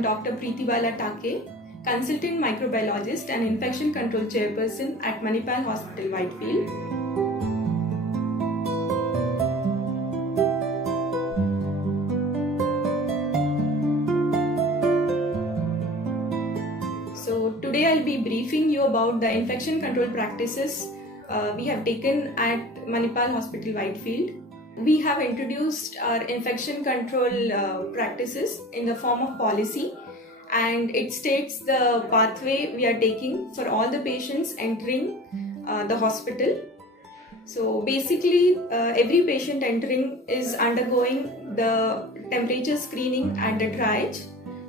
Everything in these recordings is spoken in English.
am Dr. Preetibala Take, Consultant Microbiologist and Infection Control Chairperson at Manipal Hospital, Whitefield. So today I'll be briefing you about the infection control practices we have taken at Manipal Hospital, Whitefield. We have introduced our infection control practices in the form of policy, and it states the pathway we are taking for all the patients entering the hospital. So basically every patient entering is undergoing the temperature screening at the triage.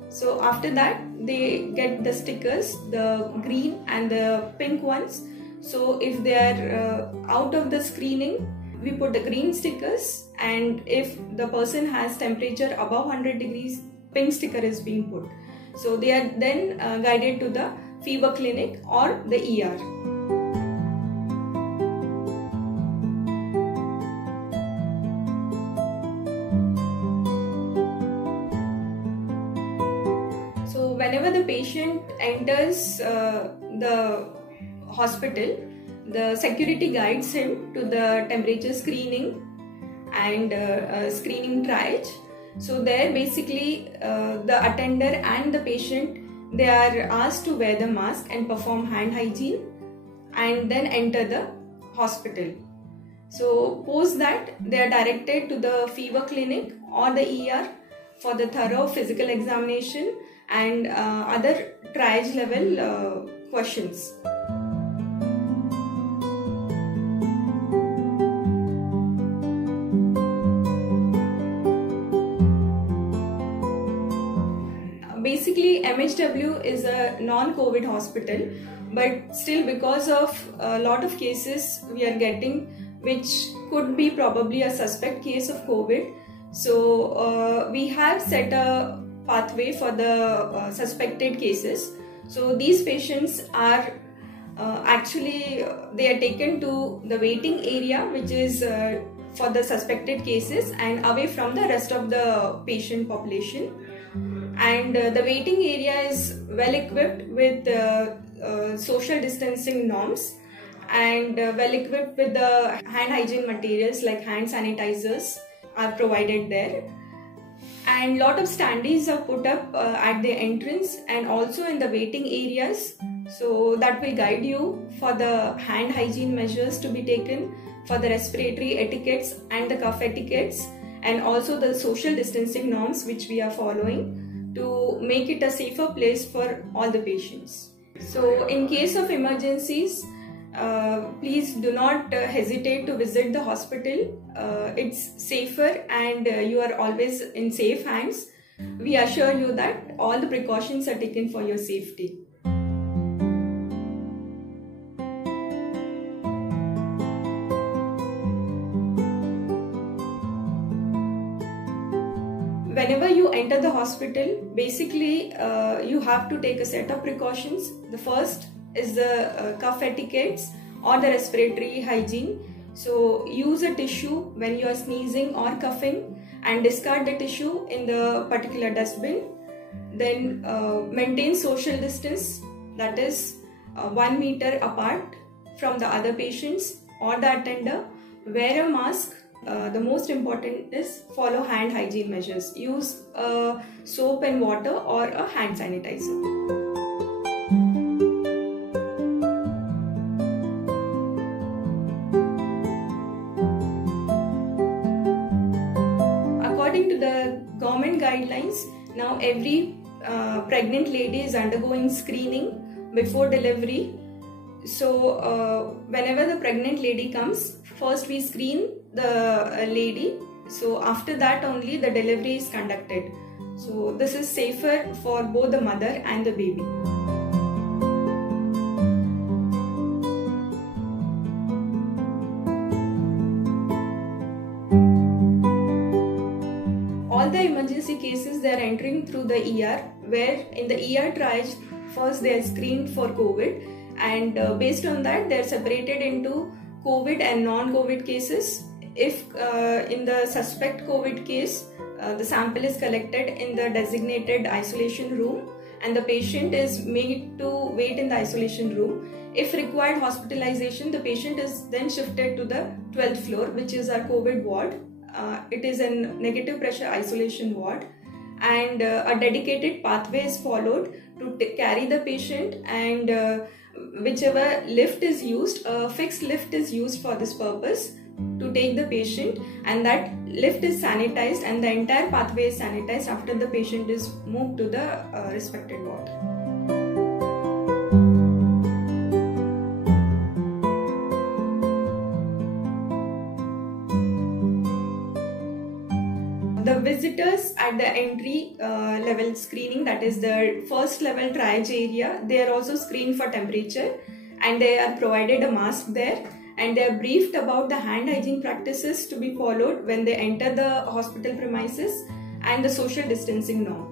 So after that they get the stickers, the green and the pink ones. So if they are out of the screening, we put the green stickers, and if the person has temperature above 100 degrees, pink sticker is being put. So they are then guided to the fever clinic or the ER. So whenever the patient enters the hospital, the security guides him to the temperature screening and screening triage. So there basically the attender and the patient, they are asked to wear the mask and perform hand hygiene and then enter the hospital. So post that they are directed to the fever clinic or the ER for the thorough physical examination and other triage level questions. Basically, MHW is a non-COVID hospital, but still because of a lot of cases we are getting which could be probably a suspect case of COVID. So we have set a pathway for the suspected cases. So these patients are actually they are taken to the waiting area, which is for the suspected cases and away from the rest of the patient population. And the waiting area is well equipped with social distancing norms and well equipped with the hand hygiene materials like hand sanitizers are provided there. And lot of standees are put up at the entrance and also in the waiting areas. So that will guide you for the hand hygiene measures to be taken, for the respiratory etiquettes and the cough etiquettes, and also the social distancing norms which we are following to make it a safer place for all the patients. So in case of emergencies, please do not hesitate to visit the hospital. It's safer and you are always in safe hands. We assure you that all the precautions are taken for your safety. Whenever you enter the hospital, basically you have to take a set of precautions. The first is the cough etiquettes or the respiratory hygiene. So use a tissue when you are sneezing or coughing and discard the tissue in the particular dustbin. Then maintain social distance, that is 1 meter apart from the other patients or the attender. Wear a mask. The most important is follow hand hygiene measures. Use soap and water or a hand sanitizer. According to the government guidelines, now every pregnant lady is undergoing screening before delivery. So whenever the pregnant lady comes, first we screen the lady. So after that only the delivery is conducted. So this is safer for both the mother and the baby. All the emergency cases, they are entering through the ER, where in the ER triage first they are screened for COVID, and based on that they are separated into COVID and non-COVID cases. If in the suspect COVID case, The sample is collected in the designated isolation room and the patient is made to wait in the isolation room. If required hospitalization, the patient is then shifted to the 12th floor, which is our COVID ward. It is a negative pressure isolation ward, and a dedicated pathway is followed to carry the patient, and whichever lift is used, a fixed lift is used for this purpose to take the patient, and that lift is sanitized and the entire pathway is sanitized after the patient is moved to the respected ward. The visitors at the entry level screening, that is the first level triage area, they are also screened for temperature and they are provided a mask there, and they are briefed about the hand hygiene practices to be followed when they enter the hospital premises and the social distancing norm.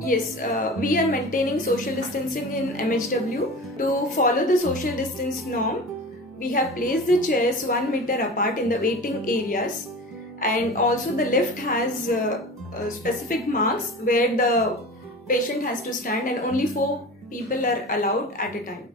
Yes, we are maintaining social distancing in MHW. To follow the social distance norm, we have placed the chairs 1 meter apart in the waiting areas, and also the lift has specific marks where the patient has to stand, and only 4 people are allowed at a time.